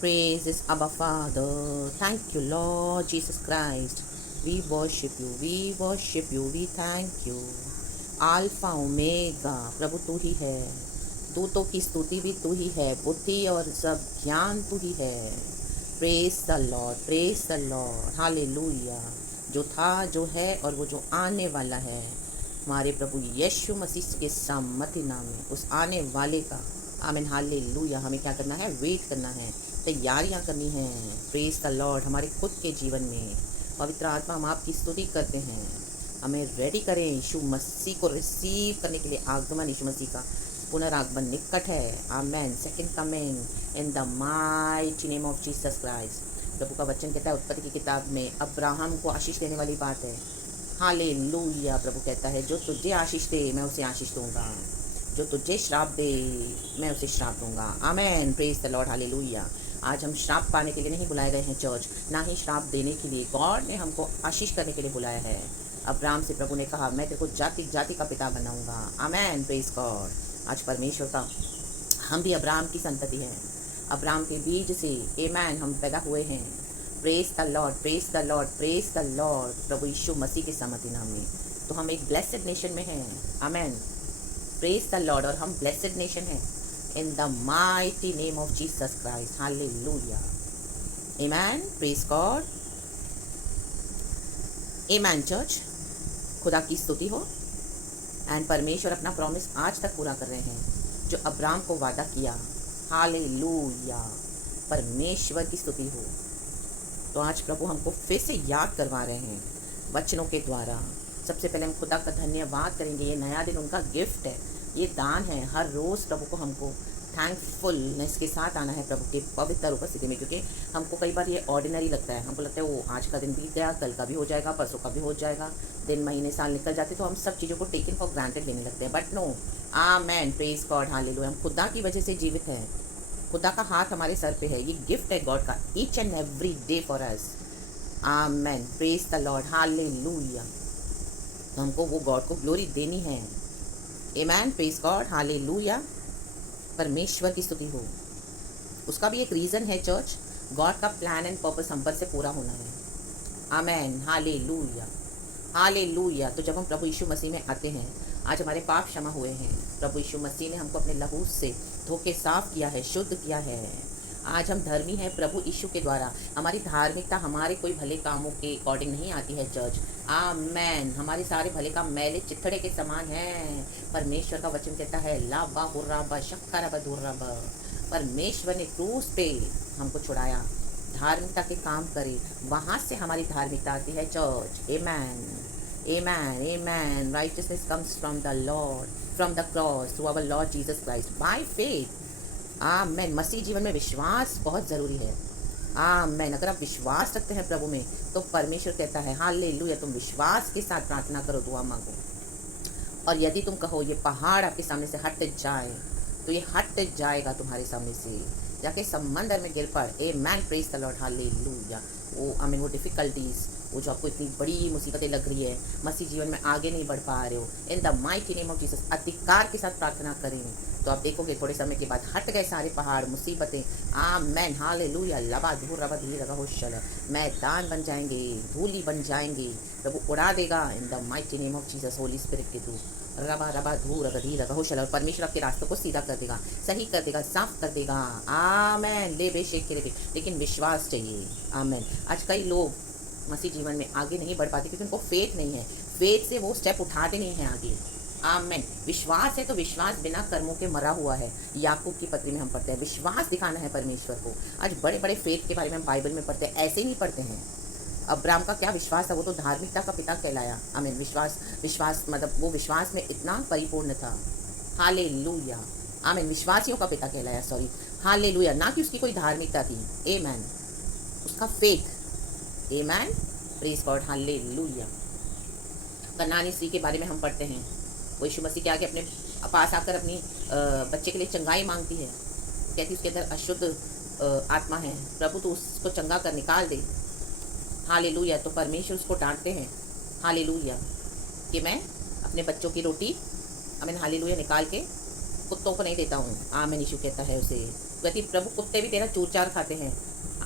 Praise is Abba Father. Thank you, Lord Jesus Christ. We worship you, we worship you, we thank you. Alpha omega प्रभु तू ही है, दूतों की स्तुति भी तू ही है, बुद्धि और सब ज्ञान तू ही है। Praise the Lord, praise the Lord, hallelujah. जो था, जो है और वो जो आने वाला है, हमारे प्रभु यीशु मसीह के सामर्थ्य नाम में उस आने वाले का आमीन हालेलुया। हमें क्या करना है? वेट करना है, तैयारियां करनी हैं। Praise the Lord. हमारे खुद के जीवन में पवित्र आत्मा हम आपकी स्तुति करते हैं, हमें रेडी करें यीशु मसीह को रिसीव करने के लिए। आगमन यीशु मसीह का पुनरागमन निकट है। Amen. Second coming in the mighty name of Jesus Christ. प्रभु का वचन कहता है उत्पत्ति की किताब में, अब्राहम को आशीष देने वाली बात है। हालेलुया। प्रभु कहता है जो तुझे आशीष दे मैं उसे आशीष दूंगा, जो तुझे श्राप दे मैं उसे श्राप दूंगा। Amen. Praise the Lord. Hallelujah. आज हम श्राप पाने के लिए नहीं बुलाए गए हैं चर्च, ना ही श्राप देने के लिए। गॉड ने हमको आशीष करने के लिए बुलाया है। अब्राहम से प्रभु ने कहा मैं तेरे को जाति जाति का पिता बनाऊंगा। आमेन। Praise God. आज परमेश्वर का, हम भी अब्राहम की संतति हैं, अब्राहम के बीज से आमेन हम पैदा हुए हैं। Praise the Lord, praise the Lord, praise the Lord. प्रभु यीशु मसीह के सामर्थ्य नाम में तो हम एक ब्लेसेड नेशन में हैं। आमेन। Praise the Lord. और हम ब्लेसेड नेशन हैं in the mighty name of Jesus Christ. Hallelujah. Amen. Praise God. Amen church. खुदा की स्तुति हो। एंड परमेश्वर अपना प्रॉमिस आज तक पूरा कर रहे हैं जो अब्राहम को वादा किया। हालेलुया। परमेश्वर की स्तुति हो। तो आज प्रभु हमको फिर से याद करवा रहे हैं वचनों के द्वारा। सबसे पहले हम खुदा का धन्यवाद करेंगे। ये नया दिन उनका गिफ्ट है, ये दान है। हर रोज़ प्रभु को हमको थैंकफुलनेस के साथ आना है प्रभु के पवित्र उपस्थिति में, क्योंकि हमको कई बार ये ऑर्डिनरी लगता है। हमको लगता है वो आज का दिन बीत गया, कल का भी हो जाएगा, परसों का भी हो जाएगा, दिन महीने साल निकल जाते, तो हम सब चीज़ों को टेकन फॉर ग्रांटेड लेने लगते हैं। But no, amen. Praise God. Hallelujah. हम खुदा की वजह से जीवित हैं, खुदा का हाथ हमारे सर पे है। ये गिफ्ट है गॉड का, each and every day for us. Amen. Praise the Lord. Hallelujah. तो हमको वो गॉड को ग्लोरी देनी है। आमेन। Praise God. हालेलुया। परमेश्वर की स्तुति हो। उसका भी एक रीज़न है चर्च, गॉड का प्लान एंड पर्पस हम पर से पूरा होना है। आमेन। हालेलुया। हालेलुया। तो जब हम प्रभु यीशु मसीह में आते हैं, आज हमारे पाप क्षमा हुए हैं। प्रभु यीशु मसीह ने हमको अपने लहू से धो के साफ किया है, शुद्ध किया है। आज हम धर्मी हैं प्रभु यीशु के द्वारा। हमारी धार्मिकता हमारे कोई भले कामों के अकॉर्डिंग नहीं आती है चर्च। आमेन। हमारे सारे भले काम मैले चिथड़े के समान हैं। परमेश्वर का वचन कहता है लाबा हुर्राबा शक्करबा धुर्राबा। परमेश्वर ने क्रूस पे हमको छुड़ाया, धार्मिकता के काम करे, वहाँ से हमारी धार्मिकता आती है church. Amen. Amen, amen. Righteousness comes from the Lord, from the cross, through our Lord Jesus Christ, by faith. आमेन। मसीह जीवन में विश्वास बहुत ज़रूरी है। आमेन। अगर आप विश्वास रखते हैं प्रभु में, तो परमेश्वर कहता है हालेलुया, तुम विश्वास के साथ प्रार्थना करो, दुआ मांगो, और यदि तुम कहो ये पहाड़ आपके सामने से हट जाए, तो ये हट जाएगा तुम्हारे सामने से, जाके समंदर में गिर पड़। Amen. Praise the Lord. Hallelujah. वो आमीन, वो डिफ़िकल्टीज़, वो जो आपको इतनी बड़ी मुसीबतें लग रही है, मसीह जीवन में आगे नहीं बढ़ पा रहे हो, इन the mighty name of Jesus अधिकार के साथ प्रार्थना करें, तो आप देखोगे थोड़े समय के बाद हट गए सारे पहाड़, मुसीबतें। आमेन। हालेलुया। लबा धूर रबा धी रबा होशल, मैदान बन जाएंगे, धूली बन जाएंगे, प्रभु उड़ा देगा इन the mighty name of Jesus, Holi spirit के थ्रू। रबा रबा धूर रबी रबा होशल। और परमेश्वर आपके रास्तों को सीधा कर देगा, सही कर देगा, साफ कर देगा। आमेन। ले बेशेक के ले, लेकिन विश्वास चाहिए। आमेन। आज कई लोग मसीह जीवन में आगे नहीं बढ़ पाते क्योंकि उनको फेथ नहीं है। फेथ से वो स्टेप उठाते नहीं हैं आगे। आमेन। विश्वास है तो विश्वास बिना कर्मों के मरा हुआ है। याकूब की पत्री में हम पढ़ते हैं विश्वास दिखाना है परमेश्वर को। आज बड़े बड़े फेथ के बारे में हम बाइबल में पढ़ते हैं, ऐसे ही नहीं पढ़ते हैं। अब्राहम का क्या विश्वास था, वो तो धार्मिकता का पिता कहलाया। आमीन। विश्वास मतलब वो विश्वास में इतना परिपूर्ण था। हालेलुया। आमीन। विश्वासियों का पिता कहलाया, सॉरी। हालेलुया। ना कि उसकी कोई धार्मिकता थी। आमीन। उसका फेथ। आमीन। Praise God. हालेलुया। कनानी स्त्री के बारे में हम पढ़ते हैं, वो यीशु मसीह के आगे अपने पास आकर अपनी बच्चे के लिए चंगाई मांगती है, कहती उसके अंदर अशुद्ध आत्मा है, प्रभु तो उसको चंगा कर निकाल दे। हालेलुया। तो परमेश्वर उसको डांटते हैं, हालेलुया, कि मैं अपने बच्चों की रोटी आमीन हालेलुया निकाल के कुत्तों को नहीं देता हूँ। आमीन। यीशु कहता है उसे कहती प्रभु कुत्ते भी तेरा चूर-चार खाते हैं।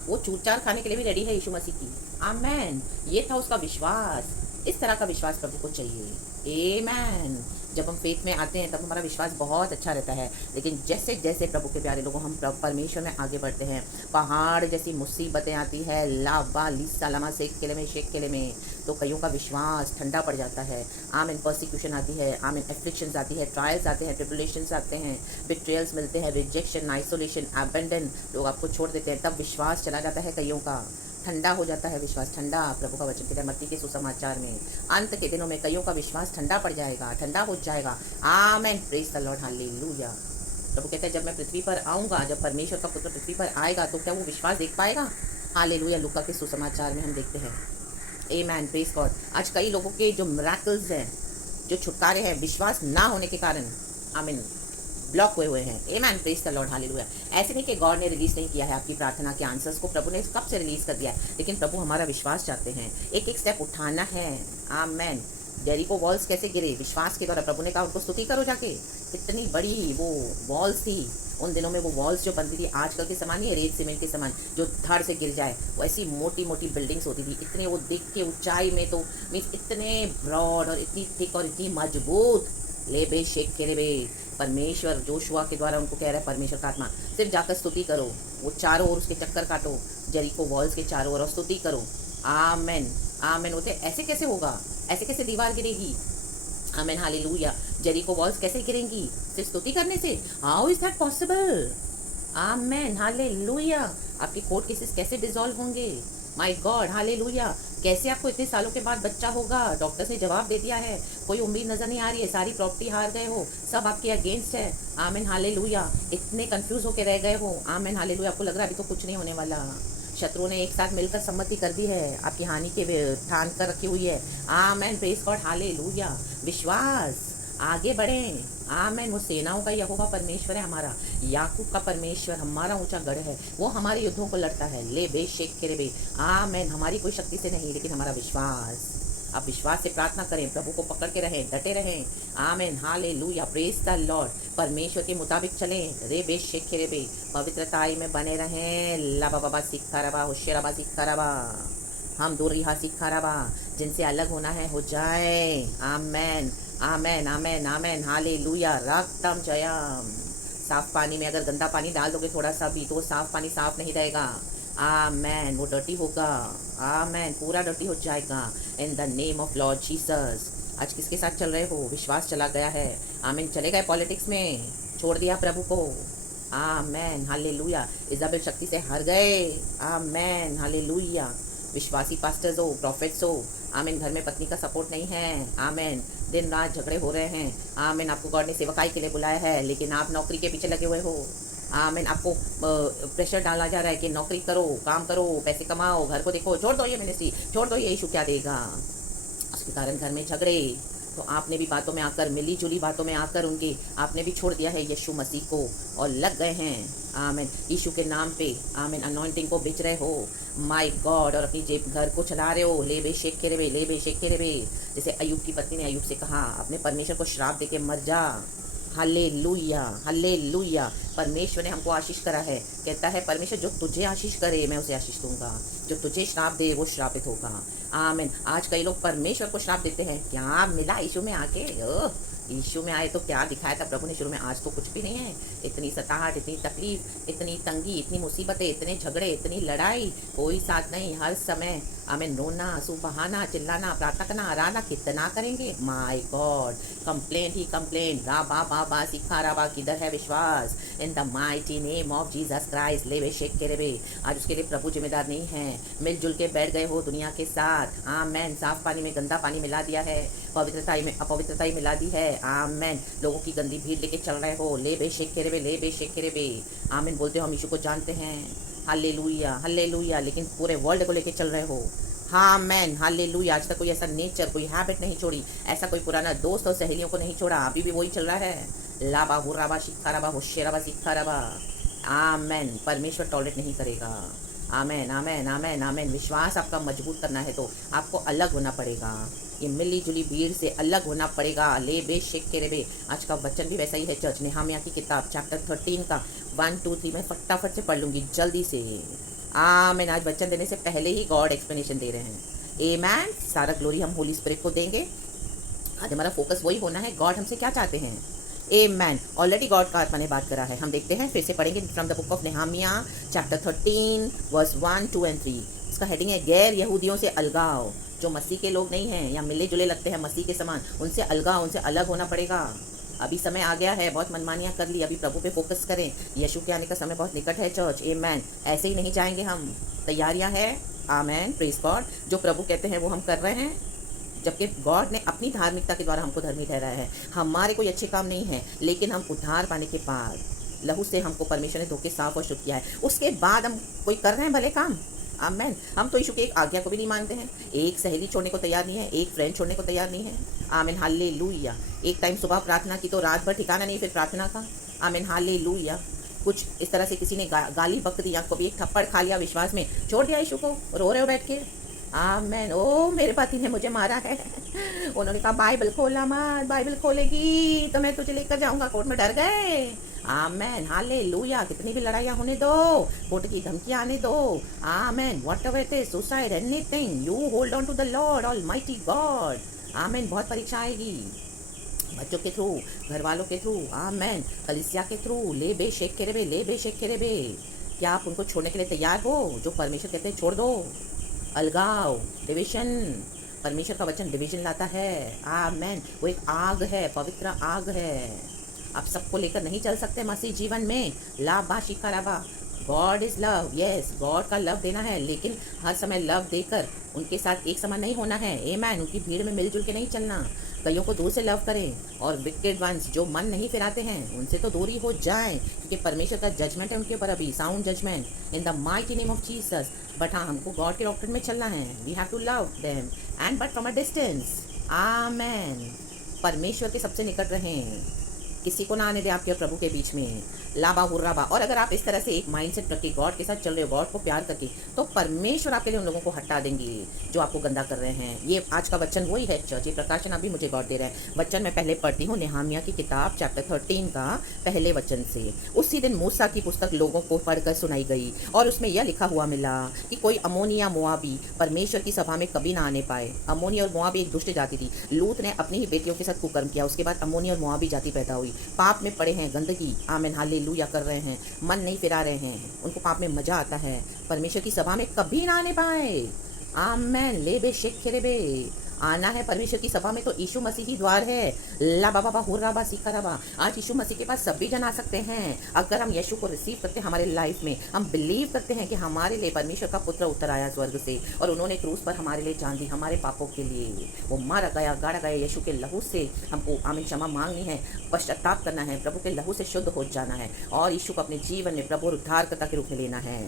वो चूर-चार खाने के लिए भी रेडी है यीशु मसीह की। आमेन। ये था उसका विश्वास। इस तरह का विश्वास प्रभु को चाहिए। आमेन। जब हम फेथ में आते हैं तब हमारा विश्वास बहुत अच्छा रहता है, लेकिन जैसे जैसे प्रभु के प्यारे लोगों हम परमेश्वर में आगे बढ़ते हैं, पहाड़ जैसी मुसीबतें आती है, लावा लीसा लामा शेख केले में, तो कईयों का विश्वास ठंडा पड़ जाता है। आमीन। परसिक्यूशन आती है, आमीन। एफ्लिक्शंस आती है, ट्रायल्स आते हैं, ट्रिबुलेशंस आते हैं, बिट्रेयल्स मिलते हैं, रिजेक्शन, आइसोलेशन, अबेंडन, लोग आपको छोड़ देते हैं, तब विश्वास चला जाता है कईयों का, ठंडा हो जाता है विश्वास। ठंडा, प्रभु का वचन कहता है मत्ती के सुसमाचार में, अंत के दिनों में कईयों का विश्वास ठंडा पड़ जाएगा, ठंडा हो जाएगा। Amen. Praise the Lord, hallelujah. प्रभु कहते हैं जब मैं पृथ्वी पर आऊँगा, जब परमेश्वर का पुत्र पृथ्वी पर आएगा, तो क्या वो विश्वास देख पाएगा? हालेलुया। लूका के सुसमाचार में हम देखते हैं। आमेन। Praise God. आज कई लोगों के जो मिरेकल्स हैं, जो छुटकारे हैं, विश्वास ना होने के कारण आमीन ब्लॉक हुए हैं। Amen. Praise the Lord, hallelujah. ऐसे नहीं कि गॉड ने रिलीज नहीं किया है आपकी प्रार्थना के आंसर्स को, प्रभु ने कब से रिलीज कर दिया है, लेकिन प्रभु हमारा विश्वास चाहते हैं। एक एक स्टेप उठाना है। आमेन। जेरिको वॉल्स कैसे गिरे? विश्वास के द्वारा। प्रभु ने कहा उनको स्तुति करो जाके। इतनी बड़ी वो वॉल्स थी उन दिनों में, वो वॉल्स जो बनती थी आजकल के समान नहीं, रेत सीमेंट के समान जो धड़ से गिर जाए, वो ऐसी मोटी मोटी बिल्डिंग्स होती थी। इतने वो देख के ऊंचाई में तो मीन्स इतने ब्रॉड और इतनी थिक और इतनी मजबूत। ले बे शेख के बे। परमेश्वर जोशुआ के द्वारा उनको कह रहा है, परमेश्वर का आत्मा, सिर्फ जाकर स्तुति करो, वो चारों ओर उसके चक्कर काटो, जेरिको वॉल्स के चारों ओर, और स्तुति करो। आमेन। आमेन। होते ऐसे कैसे होगा? ऐसे कैसे दीवार गिरेगी? आमेन। हालेलुया। जेरिको वॉल्स कैसे गिरेंगी? सिर्फ स्तुति करने से? How is that possible? Amen. Hallelujah. आपके कोर्ट केसेस कैसे डिसॉल्व होंगे? My God, hallelujah. कैसे आपको इतने सालों के बाद बच्चा होगा? डॉक्टर ने जवाब दे दिया है, कोई उम्मीद नजर नहीं आ रही है, सारी प्रॉपर्टी हार गए हो, सब आपके अगेंस्ट है। आमीन। हालेलुया। इतने कंफ्यूज होके रह गए हो। आमीन। हालेलुया। आपको लग रहा है अभी तो कुछ नहीं होने वाला। शत्रुओं ने एक साथ मिलकर सम्मति कर दी है, आपकी हानि के ठान कर रखी हुई है। आमीन। Praise God, hallelujah. विश्वास, आगे बढ़ें। आमेन। वो सेनाओं का यहोवा परमेश्वर है हमारा, याकूब का परमेश्वर हमारा ऊंचा गढ़ है, वो हमारे युद्धों को लड़ता है। ले बे शेख के बे। आमेन। हमारी कोई शक्ति से नहीं, लेकिन हमारा विश्वास। आप विश्वास से प्रार्थना करें, प्रभु को पकड़ के रहें, डटे रहें। आमेन। हालेलुया। Praise the Lord. परमेश्वर के मुताबिक चलें। रे बे शेख के बे। पवित्रताई में बने रहें। लाबा बाबा सीखा रबा, होशियाराबा सीखा रबा, हम दूर रिहा सीखा रबा, जिनसे अलग होना है हो जाए। आमेन। आमेन। आमेन। आमेन। हालेलुया। रक्तम जयम। साफ पानी में अगर गंदा पानी डाल दोगे थोड़ा सा भी, तो साफ पानी साफ नहीं रहेगा। आमेन। वो डर्टी होगा। आमेन। पूरा डर्टी हो जाएगा। In the name of Lord Jesus. आज किसके साथ चल रहे हो? विश्वास चला गया है। आमीन। चले गए पॉलिटिक्स में, छोड़ दिया प्रभु को। आमेन। हालेलुया। इजाबेल शक्ति से हार गए। आमेन। हालेलुया। विश्वासी पास्टर्स हो, प्रॉफिट्स हो, आमीन, घर में पत्नी का सपोर्ट नहीं है। आमीन। दिन रात झगड़े हो रहे हैं। आमीन। आपको गॉड ने सेवकाई के लिए बुलाया है, लेकिन आप नौकरी के पीछे लगे हुए हो। आमीन। आपको प्रेशर डाला जा रहा है कि नौकरी करो, काम करो, पैसे कमाओ, घर को देखो, छोड़ दो ये मिनिस्ट्री, छोड़ दो ये यीशु क्या देगा। उसके कारण घर में झगड़े, तो आपने भी बातों में आकर, मिली जुली बातों में आकर उनके आपने भी छोड़ दिया है यीशु मसीह को और लग गए हैं आमीन यीशु के नाम पे। आमीन। अनॉइंटिंग को बेच रहे हो, माय गॉड, और अपनी जेब घर को चला रहे हो। ले बे शेख के रे, ले बे शेख के रे। जैसे अयूब की पत्नी ने अयूब से कहा, अपने परमेश्वर को श्राप दे के मर जा। हालेलुया। हालेलुया। परमेश्वर ने हमको आशीष करा है। कहता है परमेश्वर जो तुझे आशीष करे मैं उसे आशीष दूंगा, जो तुझे श्राप दे वो श्रापित होगा। आमीन। आज कई लोग परमेश्वर को श्राप देते हैं। क्या मिला यीशु में आके? यीशु में आए तो क्या दिखाया था प्रभु ने शुरू में? आज तो कुछ भी नहीं है। इतनी सताहट, इतनी तकलीफ, इतनी तंगी, इतनी मुसीबतें, इतने झगड़े, इतनी लड़ाई, कोई साथ नहीं। हर समय आमीन रोना, आंसू बहाना, चिल्लाना, प्रार्थना करना, हराना, कितना करेंगे? My God. कंप्लेंट ही कंप्लेंट। राबा बाबा सिखा राबा। किधर है विश्वास? In the mighty name of Jesus Christ. लेवे शेख के रे। आज उसके लिए प्रभु जिम्मेदार नहीं है। मिलजुल के बैठ गए हो दुनिया के साथ। आमेन। साफ पानी में गंदा पानी मिला दिया है, पवित्रताई में अपवित्रताई मिला दी है। आमेन। लोगों की गंदी भीड़ लेके चल रहे हो। ले बे शेख के रे, ले बे शेख के रे। आमीन। बोलते हो हम यीशु को जानते हैं। हालेलुया। हालेलुया। लेकिन पूरे वर्ल्ड को लेके चल रहे हो। हाँ मैन। हालेलुया। आज तक कोई ऐसा नेचर, कोई हैबिट नहीं छोड़ी, ऐसा कोई पुराना दोस्त और सहेलियों को नहीं छोड़ा, अभी भी वही चल रहा है। लाबा हुराबा शिखा रबा, होशेराबा सिखा रबा। आमेन। परमेश्वर टॉलरेट नहीं करेगा। आमेन आमेन आमेन आमेन। विश्वास आपका मजबूत करना है तो आपको अलग होना पड़ेगा, ये मिली जुली भीड़ से अलग होना पड़ेगा। ले बे शेख के रे बे। आज का वचन भी वैसा ही है चर्च। नेहमिया की किताब चैप्टर 13 का 1 2 3 मैं फटाफट से पढ़ लूँगी जल्दी से। आमेन। आज वचन देने से पहले ही गॉड एक्सप्लेनेशन दे रहे हैं। आमेन। सारा ग्लोरी हम होली स्पिरिट को देंगे। आज हमारा फोकस वही होना है, गॉड हमसे क्या चाहते हैं। आमेन। ऑलरेडी गॉड का आत्मा ने बात करा है, हम देखते हैं फिर से पढ़ेंगे from the book of Nehemiah chapter 13 verse 1 2 and 3। इसका हेडिंग है गैर यहूदियों से अलगाव। जो मसीह के लोग नहीं हैं या मिले जुले लगते हैं मसीह के समान, उनसे अलगाव, उनसे अलग होना पड़ेगा। अभी समय आ गया है, बहुत मनमानियाँ कर ली, अभी प्रभु पे फोकस करें। यीशु के आने का समय बहुत निकट है चर्च। आमेन। ऐसे ही नहीं जाएंगे हम, तैयारियां हैं। आमेन। Praise God. जो प्रभु कहते हैं वो हम कर रहे हैं, जबकि गॉड ने अपनी धार्मिकता के द्वारा हमको धर्मी ठहराया है। हमारे कोई अच्छे काम नहीं है, लेकिन हम उद्धार पाने के बाद लहू से हमको परमेश्वर ने धोके साफ और शुद्ध किया है। उसके बाद हम कोई कर रहे हैं भले काम। आमेन। हम तो यीशु की एक आज्ञा को भी नहीं मानते हैं, एक सहेली छोड़ने को तैयार नहीं है, एक फ्रेंड छोड़ने को तैयार नहीं है। आमेन। हालेलुया। एक टाइम सुबह प्रार्थना की तो रात भर ठिकाना नहीं फिर प्रार्थना का। आमेन। हालेलुया। कुछ इस तरह से किसी ने गाली बक दी, आपको भी एक थप्पड़ खा लिया, विश्वास में छोड़ दिया यीशु को, रो रहे हो बैठ के। आमेन। ओ मेरे पति ने मुझे मारा है, उन्होंने कहा बाइबल खोला मत, बाइबल खोलेगी तो मैं तुझे लेकर जाऊंगा कोर्ट में। डर गए। आमेन। हालेलुया। कितनी भी लड़ाइयाँ होने दो, कोर्ट की धमकियाँ आने दो। Amen. Whatever it is, suicide, anything, you hold on to the Lord almighty God. Amen. बहुत परीक्षा आएगी, बच्चों के थ्रू, घर वालों के थ्रू। आमेन। कलीसिया के थ्रू। ले बे शेख के रे बे, ले बे शेख के रे बे। क्या आप उनको छोड़ने के लिए तैयार हो जो परमेश्वर कहते हैं छोड़ दो? अलगाव, डिविजन। परमेश्वर का वचन डिवीजन लाता है। आमेन। वो एक आग है, पवित्र आग है। आप सबको लेकर नहीं चल सकते मसीह जीवन में। लाबा शिकाराबा। God is love. Yes, God का लव देना है, लेकिन हर समय लव देकर उनके साथ एक समान नहीं होना है। आमेन। उनकी भीड़ में मिलजुल के नहीं चलना। कईयों को दूर से लव करें, और विकेड वंस जो मन नहीं फिराते हैं उनसे तो दूरी हो जाएं, क्योंकि परमेश्वर का जजमेंट है उनके ऊपर अभी, sound judgment in the mighty name of Jesus. But हाँ, हमको गॉड के डॉक्ट्रिन में चलना है। We have to love them and but from a distance. Amen. परमेश्वर के सबसे निकट रहें, किसी को ना आने दे आपके प्रभु के बीच में। लाबा हुर्राबा। और अगर आप इस तरह से एक माइंडसेट रख के गॉड के साथ चल रहे हो, गॉड को प्यार करके, तो परमेश्वर आपके लिए उन लोगों को हटा देंगे जो आपको गंदा कर रहे हैं। ये आज का वचन वही है चर्च, ये प्रकाशन अभी मुझे गॉड दे रहे हैं। वचन मैं पहले पढ़ती हूँ नेहमिया की किताब चैप्टर 13 का पहले वचन से। उसी दिन मूसा की पुस्तक लोगों को पढ़कर सुनाई गई, और उसमें यह लिखा हुआ मिला कि कोई अमोनी या मोआबी परमेश्वर की सभा में कभी ना आने पाए। अमोनी और मोआबी एक दुष्ट जाति थी। लूत ने अपनी ही बेटियों के साथ कुकर्म किया, उसके बाद अमोनी और मोआबी जाति पैदा हुई। पाप में पड़े हैं, गंदगी। आमेन। हालेलुया कर रहे हैं, मन नहीं फिरा रहे हैं, उनको पाप में मजा आता है। परमेश्वर की सभा में कभी ना आने पाए। आमेन। ले बे शेख खेरे बे। आना है परमेश्वर की सभा में तो यीशु मसीह ही द्वार है। ला बाबा बा हुर्राबा सिकाराबा। आज यीशु मसीह के पास सभी जन आ सकते हैं अगर हम यीशु को रिसीव करते हैं हमारे लाइफ में। हम बिलीव करते हैं कि हमारे लिए परमेश्वर का पुत्र उतर आया स्वर्ग से, और उन्होंने क्रूस पर हमारे लिए जान दी, हमारे पापों के लिए वो मारा गया, गाड़ा गया। यीशु के लहू से हमको आमीन क्षमा मांगनी है, पश्चाताप करना है, प्रभु के लहू से शुद्ध हो जाना है, और यीशु को अपने जीवन में प्रभु और उद्धारकर्ता के रूप में लेना है।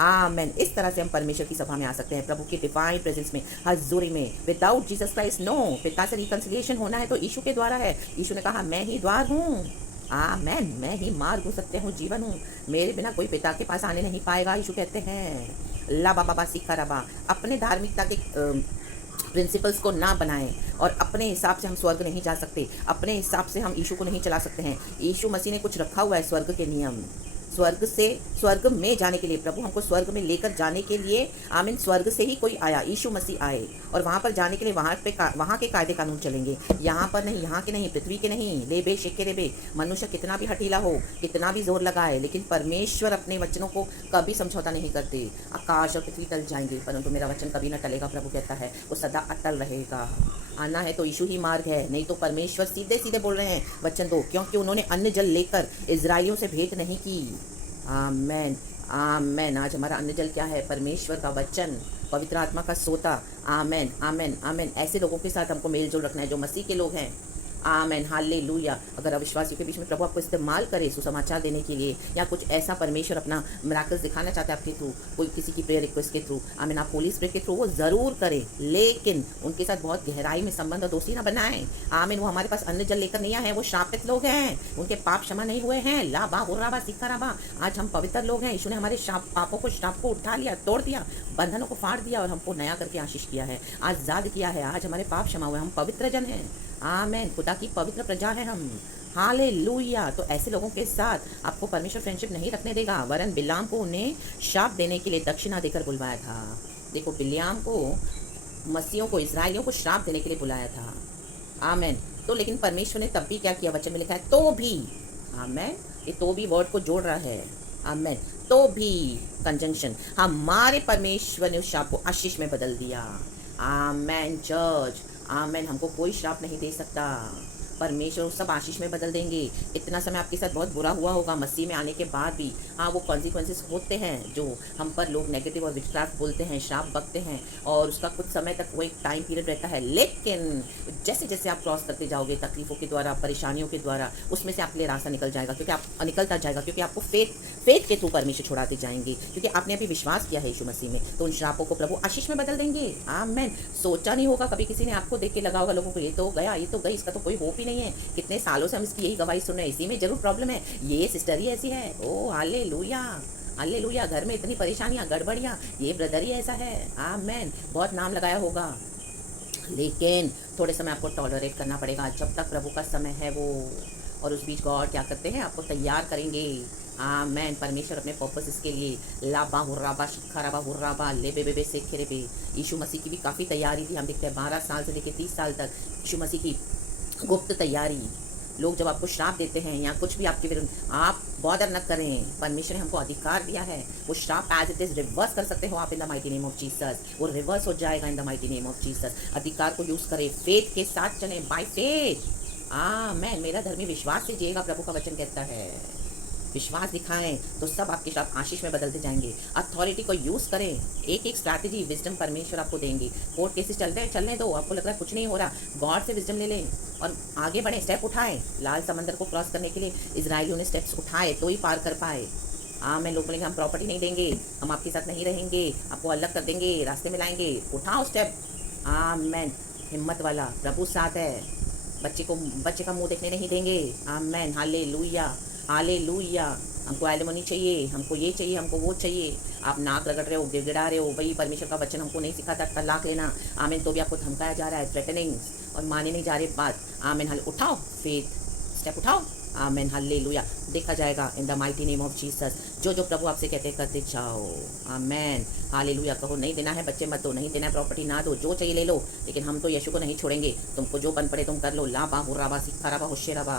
आमेन। इस तरह से हम परमेश्वर की सभा में आ सकते हैं, प्रभु की डिवाइन प्रेजेंस में, हजूरी में। Without Jesus Christ no. पिता से रिकंसिलिएशन होना है तो यीशु के द्वारा है। यीशु ने कहा मैं ही द्वार हूँ। आमेन। मैं ही मार्ग हूँ, सत्य हूँ, जीवन हूँ, मेरे बिना कोई पिता के पास आने नहीं पाएगा, यीशु कहते हैं। ला बाबा सीखा रबा। अपने धार्मिकता के प्रिंसिपल्स को ना बनाएं, और अपने हिसाब से हम स्वर्ग नहीं जा सकते, अपने हिसाब से हम यीशु को नहीं चला सकते हैं। यीशु मसीह ने कुछ रखा हुआ है, स्वर्ग के नियम। स्वर्ग से स्वर्ग में जाने के लिए, प्रभु हमको स्वर्ग में लेकर जाने के लिए, आमीन, स्वर्ग से ही कोई आया, यीशु मसीह आए, और वहाँ पर जाने के लिए वहाँ के कायदे कानून चलेंगे, यहाँ पर नहीं, यहाँ के नहीं, पृथ्वी के नहीं। ले बे शेके रे बे। मनुष्य कितना भी हठीला हो, कितना भी जोर लगाए, लेकिन परमेश्वर अपने वचनों को कभी समझौता नहीं करते। आकाश और पृथ्वी टल जाएंगे, परंतु मेरा वचन कभी न टलेगा, प्रभु कहता है, वो सदा अटल रहेगा। आना है तो यीशु ही मार्ग है, नहीं तो परमेश्वर सीधे सीधे बोल रहे हैं वचन दो, क्योंकि उन्होंने अन्न जल लेकर इजराइलियों से भेंट नहीं की। आमेन। आमेन। आज हमारा अन्न जल क्या है? परमेश्वर का वचन, पवित्र आत्मा का सोता। आमेन आमेन आमेन। ऐसे लोगों के साथ हमको मेल जोल रखना है जो मसीह के लोग हैं। आमेन, हालेलुया। अगर अविश्वासियों के बीच में प्रभु आपको इस्तेमाल करे सुसमाचार देने के लिए, या कुछ ऐसा परमेश्वर अपना मिराकल्स दिखाना चाहता है आपके थ्रू, कोई किसी की प्रेयर रिक्वेस्ट के थ्रू, आमीन, आप होली स्पिरिट के थ्रू, वो ज़रूर करे, लेकिन उनके साथ बहुत गहराई में संबंध और दोस्ती ना बनाएं। आमीन। वो हमारे पास अन्न जल लेकर नहीं आए हैं, वो श्रापित लोग हैं, उनके पाप क्षमा नहीं हुए हैं। लाबा हुर्राबा सिक्काराबा। आज हम पवित्र लोग हैं, यीशु ने हमारे पापों को, श्राप को उठा लिया, तोड़ दिया, बंधनों को फाड़ दिया और हमको नया करके आशीष किया है, आज़ाद किया है। आज हमारे पाप क्षमा हुए, हम पवित्र जन हैं। आमेन। खुदा की पवित्र प्रजा है हम। हालेलुया। तो ऐसे लोगों के साथ आपको परमेश्वर फ्रेंडशिप नहीं रखने देगा, वरन बिलाम को उन्हें शाप देने के लिए दक्षिणा देकर बुलवाया था। देखो, बिलाम को मसीहों को, इजराइलियों को श्राप देने के लिए बुलाया था। आमेन। तो लेकिन परमेश्वर ने तब भी क्या किया? वचन में लिखा है तो भी। आमेन। ये तो भी वर्ड को जोड़ रहा है। आमेन। तो भी कंजंक्शन, हमारे परमेश्वर ने उस शाप को आशीष में बदल दिया। आमेन चर्च। आमेन। हमको कोई श्राप नहीं दे सकता, परमेश्वर सब आशीष में बदल देंगे। इतना समय आपके साथ बहुत बुरा हुआ होगा मसीह में आने के बाद भी। हाँ, वो कॉन्सिक्वेंसेस होते हैं जो हम पर लोग नेगेटिव और विचक्राफ्ट बोलते हैं, श्राप बकते हैं, और उसका कुछ समय तक वो एक टाइम पीरियड रहता है। लेकिन जैसे जैसे आप क्रॉस करते जाओगे तकलीफों के द्वारा, परेशानियों के द्वारा, उसमें से आपके लिए रास्ता निकल जाएगा, क्योंकि आप निकलता जाएगा, क्योंकि आपको फेथ के थ्रू परमेश्वर छुड़ाते जाएंगे, क्योंकि आपने अभी विश्वास किया है यीशु मसीह में। तो उन श्रापों को प्रभु आशीष में बदल देंगे। आमेन। सोचा नहीं होगा कभी किसी ने, आपको देख के लगा होगा लोगों को, ये तो गया, ये तो गई, इसका तो कोई होप ही नहीं है। कितने सालों से हम इसकी यही गवाही सुन रहे हैं, इसी में जरूर प्रॉब्लम है, ये सिस्टर ही ऐसी है। ओ हालेलुया, हालेलुया। घर में इतनी परेशानियां, गड़बड़ियां, ये ब्रदर ही ऐसा है। आमेन। बहुत नाम लगाया होगा, लेकिन थोड़े समय आपको टॉलरेट करना पड़ेगा जब तक प्रभु का समय है वो। और उस बीच गॉड क्या करते हैं? आपको तैयार करेंगे। आमेन। परमेश्वर अपने पर्पसेस के लिए लाबा हुर्राबा शिखराबा हुर्राबा ले बे बे से खेरे बे। यीशु मसीह की भी काफ़ी तैयारी थी। हम देखते हैं 12 साल से लेकर 30 साल तक यीशु मसीह की गुप्त तैयारी। लोग जब आपको श्राप देते हैं या कुछ भी आपके विरुद्ध, आप बॉदर न करें। परमेश्वर ने हमको अधिकार दिया है, वो श्राप एज इट इज रिवर्स कर सकते हो आप इन the mighty name of Jesus. वो रिवर्स हो जाएगा इन the mighty name of Jesus. अधिकार को यूज करें, फेथ के साथ चलें, बाय फेथ। आमेन। मेरा धर्मी विश्वास से जिएगा, प्रभु का वचन कहता है। विश्वास दिखाएं तो सब आपके साथ आशीष में बदलते जाएंगे। अथॉरिटी को यूज़ करें, एक एक स्ट्रैटेजी, विजडम परमेश्वर आपको देंगे। कोर्ट केसेस चलने दो, आपको लग रहा है कुछ नहीं हो रहा, गॉड से विजडम ले लें और आगे बढ़ें, स्टेप उठाएं। लाल समंदर को क्रॉस करने के लिए इजराइलियों ने स्टेप्स उठाए तो ही पार कर पाए। मैं लोग बोलेंगे हम प्रॉपर्टी नहीं देंगे, हम आपके साथ नहीं रहेंगे, आपको अलग कर देंगे, रास्ते में लाएंगे। उठाओ स्टेप। आमेन। हिम्मत वाला प्रभु साथ है। बच्चे का मुंह देखने नहीं देंगे। आमेन। Hallelujah, hallelujah. हमको एलिमनी चाहिए, हमको ये चाहिए, हमको वो चाहिए। आप नाक रगड़ रहे हो, गिड़गिड़ा रहे हो, भाई परमेश्वर का वचन हमको नहीं सिखाता तलाक लेना। आमीन। तो भी आपको धमकाया जा रहा है, थ्रेटनिंग, और माने नहीं जा रहे बात। आमीन। हाल उठाओ, फेथ स्टेप उठाओ। आमीन। हालेलुया। देखा जाएगा इन the mighty name of Jesus. जो जो प्रभु आपसे कहते करते जाओ। आमीन। हालेलुया। कहो नहीं देना है बच्चे मत दो, नहीं देना है प्रॉपर्टी ना दो, जो चाहिए ले लो, लेकिन हम तो यीशु को नहीं छोड़ेंगे। तुमको जो बन पड़े तुम कर लो। लाबा हुर्राबा सिक्खाराबा होशेराबा।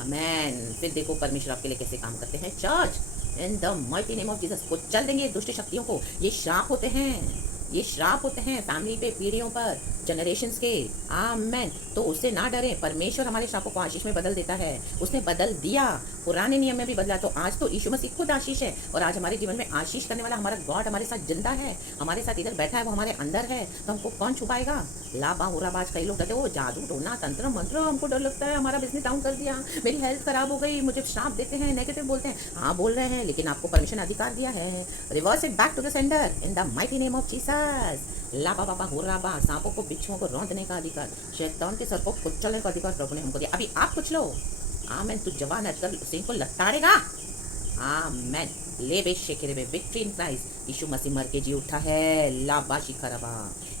आमेन। फिर देखो परमेश्वर आपके लिए कैसे काम करते हैं। Church in the mighty name of Jesus को चल देंगे दुष्ट शक्तियों को। ये श्राप होते हैं, ये श्राप होते हैं फैमिली पे, पीढ़ियों पर, जनरेशंस के। आमेन। तो उससे ना डरें, परमेश्वर हमारे श्रापों को आशीष में बदल देता है। उसने बदल दिया, पुराने नियम में भी बदला। तो आज तो यीशु मसीह खुद आशीष है, और आज हमारे जीवन में आशीष करने वाला हमारा गॉड हमारे साथ जिंदा है, हमारे साथ इधर बैठा है, वो हमारे अंदर है। तो हमको कौन छुपाएगा? लाबा हुर्राबाज कई लोग कहते हैं वो जादू टोना तंत्र मंत्र, हमको डर लगता है, हमारा बिजनेस डाउन कर दिया, मेरी हेल्थ खराब हो गई, मुझे श्राप देते हैं, नेगेटिव बोलते हैं। हाँ बोल रहे हैं, लेकिन आपको परमिशन अधिकार दिया है। Reverse it back to the sender in the mighty name of Jesus. लाबा बाबा हुर्राबा। सांपों को, बिच्छुओं को रौंदने का अधिकार, शैतान के सर को कुचलने का अधिकार प्रभु ने हमको दिया। अभी आप कुछ लो। आमेन। तू जवान हटकर सिंह को लताड़ेगा। आमेन। ले बे शेखरे बे, विक्ट्री इन क्राइस्ट। यीशु मसीह मर के जी उठा है। लाबा शिखरबा।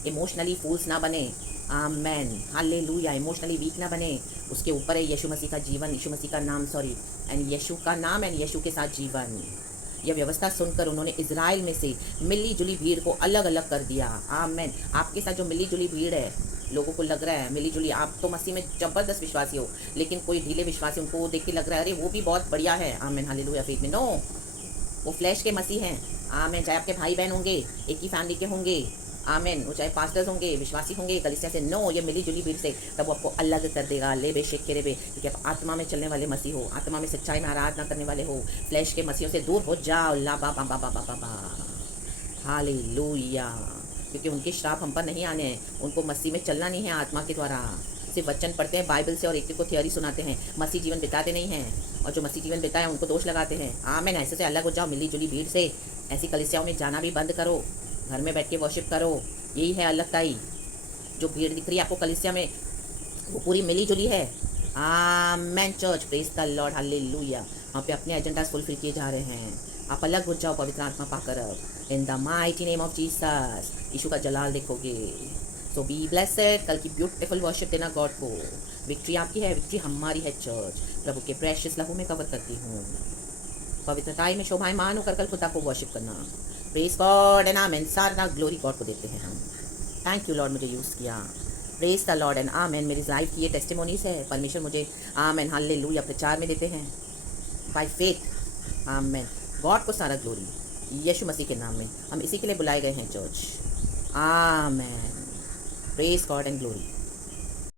इमोशनली फूल्स ना बने। आमेन। हालेलुया। इमोशनली वीक ना बने। उसके ऊपर है यीशु मसीह का जीवन, यीशु मसीह का नाम, सॉरी, एंड यीशु का नाम एंड यीशु के साथ जीवन। यह व्यवस्था सुनकर उन्होंने इजराइल में से मिली जुली भीड़ को अलग अलग कर दिया। आमेन। आपके साथ जो मिली जुली भीड़ है, लोगों को लग रहा है मिली जुली, आप तो मसीह में जबरदस्त विश्वासी हो, लेकिन कोई ढीले विश्वासी, उनको देख के लग रहा है अरे वो भी बहुत बढ़िया है। आमेन। हालेलुया। फेथ में नो, वो फ्लैश के मसीह हैं। आमेन। चाहे आपके भाई बहन होंगे, एक ही फैमिली के होंगे, आमेन, वो चाहे पास्टर्स होंगे, विश्वासी होंगे, कलीसिया से, नो, ये मिली जुली भीड़ से तब वो आपको अलग कर देगा। ले बे शेख के बे, क्योंकि आप आत्मा में चलने वाले मसीह हो, आत्मा में सच्चाई में आराधना करने वाले हो। फ्लैश के मसीहों से दूर हो जाओ। ला बा बा बा बा बा बा। हालेलुया। क्योंकि उनके श्राप हम पर नहीं आने हैं, उनको मसीह में चलना नहीं है आत्मा के द्वारा। सिर्फ वचन पढ़ते हैं बाइबल से और एक को थियोरी सुनाते हैं, मसीह जीवन बिताते नहीं हैं, और जो मसीह जीवन बिताए उनको दोष लगाते हैं। आमेन। ऐसे से अलग हो जाओ, मिली जुली भीड़ से। ऐसी कलीसियाओं में जाना भी बंद करो, घर में बैठ के वर्शिप करो। यही है अलगताई। जो भीड़ दिख रही है आपको कलीसिया में, वो पूरी मिली जुली है। Amen church, praise the Lord, hallelujah. वहाँ पे अपने एजेंडास फुलफिल किए जा रहे हैं। आप अलग हो जाओ पवित्र आत्मा पाकर अब, in the mighty name of Jesus. यीशु का जलाल देखोगे। So be blessed. कल की ब्यूटीफुल वर्शिप देना गॉड को। विक्ट्री आपकी है, विक्ट्री हमारी है चर्च। प्रभु के प्रेशियस लहू में कवर करती हूँ। पवित्रताई में शोभायमान होकर कल खुदा को वर्शिप करना। प्रेज गॉड एंड आमेन। सारा ग्लोरी गॉड को देते हैं हम। थैंक यू लॉर्ड, मुझे यूज़ किया। प्रेज द लॉर्ड एंड आमेन। मेरी लाइफ की ये टेस्टिमोनीज है, परमेश्वर मुझे आमेन हालेलुया प्रचार में देते हैं बाय फेथ। आमेन। गॉड को सारा ग्लोरी यीशु मसीह के नाम में। हम इसी के लिए बुलाए गए हैं church. Amen. Praise God and glory.